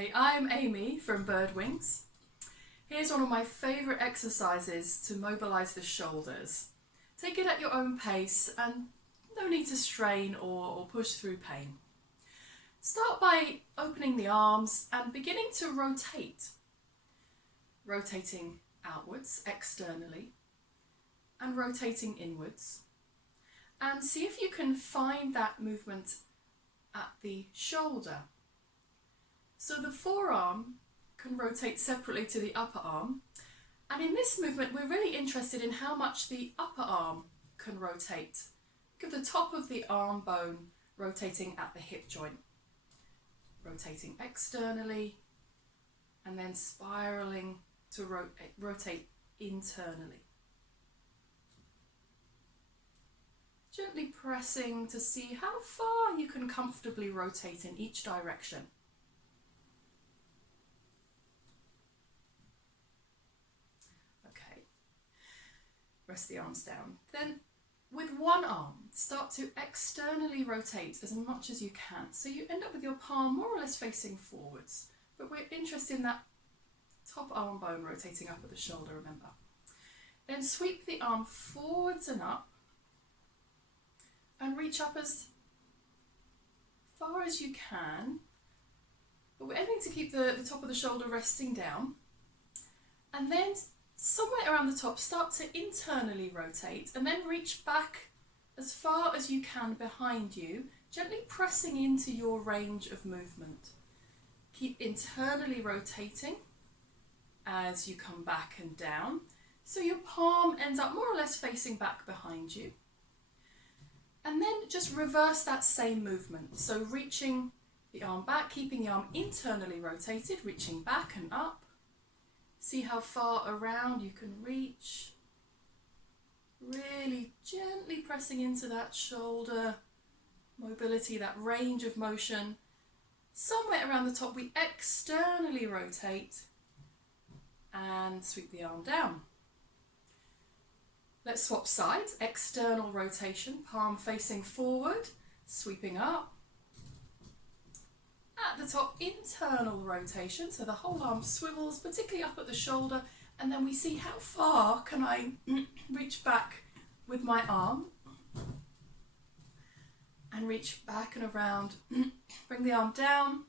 Hi, I'm Amy from Bird Wings. Here's one of my favourite exercises to mobilise the shoulders. Take it at your own pace and no need to strain or push through pain. Start by opening the arms and beginning to rotate. Rotating outwards, externally, and rotating inwards. And see if you can find that movement at the shoulder. So the forearm can rotate separately to the upper arm, and in this movement we're really interested in how much the upper arm can rotate. Look at the top of the arm bone rotating at the hip joint, rotating externally and then spiraling to rotate internally. Gently pressing to see how far you can comfortably rotate in each direction. Rest the arms down. Then with one arm, start to externally rotate as much as you can. So you end up with your palm more or less facing forwards, but we're interested in that top arm bone rotating up at the shoulder, remember. Then sweep the arm forwards and up and reach up as far as you can, but we're aiming to keep the top of the shoulder resting down. And then somewhere around the top, start to internally rotate and then reach back as far as you can behind you, gently pressing into your range of movement. Keep internally rotating as you come back and down, so your palm ends up more or less facing back behind you. And then just reverse that same movement. So reaching the arm back, keeping the arm internally rotated, reaching back and up. See how far around you can reach. Really gently pressing into that shoulder mobility, that range of motion. Somewhere around the top, we externally rotate and sweep the arm down. Let's swap sides. External rotation, palm facing forward, sweeping up. At the top, internal rotation, so the whole arm swivels, particularly up at the shoulder, and then we see how far can I reach back with my arm and reach back and around. Bring the arm down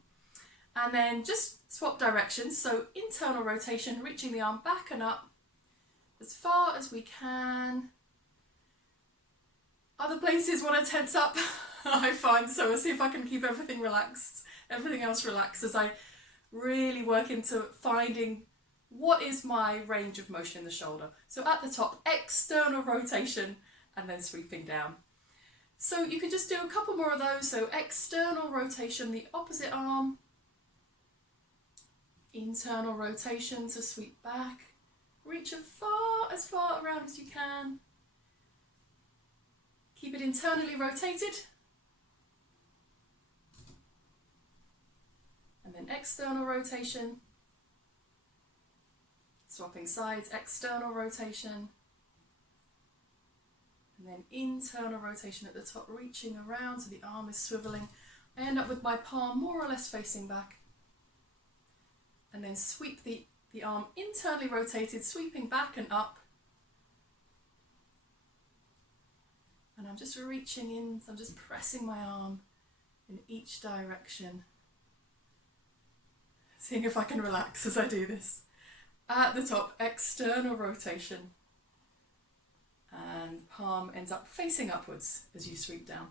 and then just swap directions, so internal rotation, reaching the arm back and up as far as we can. Other places want to tense up, I find, so we'll see if I can keep everything else relaxed as I really work into finding what is my range of motion in the shoulder. So at the top, external rotation and then sweeping down. So you can just do a couple more of those. So external rotation, the opposite arm, internal rotation to sweep back, reach as far around as you can. Keep it internally rotated. And then external rotation, swapping sides, external rotation, and then internal rotation at the top, reaching around so the arm is swiveling. I end up with my palm more or less facing back, and then sweep the arm internally rotated, sweeping back and up. And I'm just reaching in, so I'm just pressing my arm in each direction. Seeing if I can relax as I do this. At the top, external rotation. And palm ends up facing upwards as you sweep down.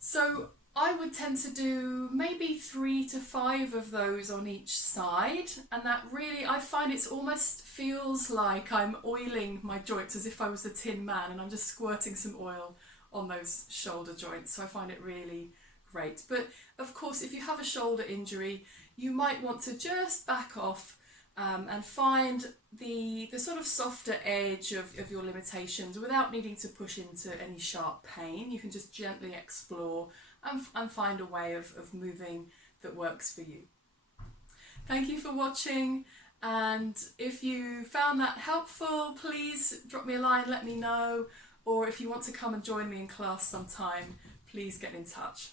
So I would tend to do maybe 3 to 5 of those on each side. And that really, I find it almost feels like I'm oiling my joints as if I was a Tin Man and I'm just squirting some oil on those shoulder joints. So I find it really great. But of course, if you have a shoulder injury, you might want to just back off and find the sort of softer edge of your limitations without needing to push into any sharp pain. You can just gently explore and find a way of moving that works for you. Thank you for watching, and if you found that helpful, please drop me a line, let me know, or if you want to come and join me in class sometime, please get in touch.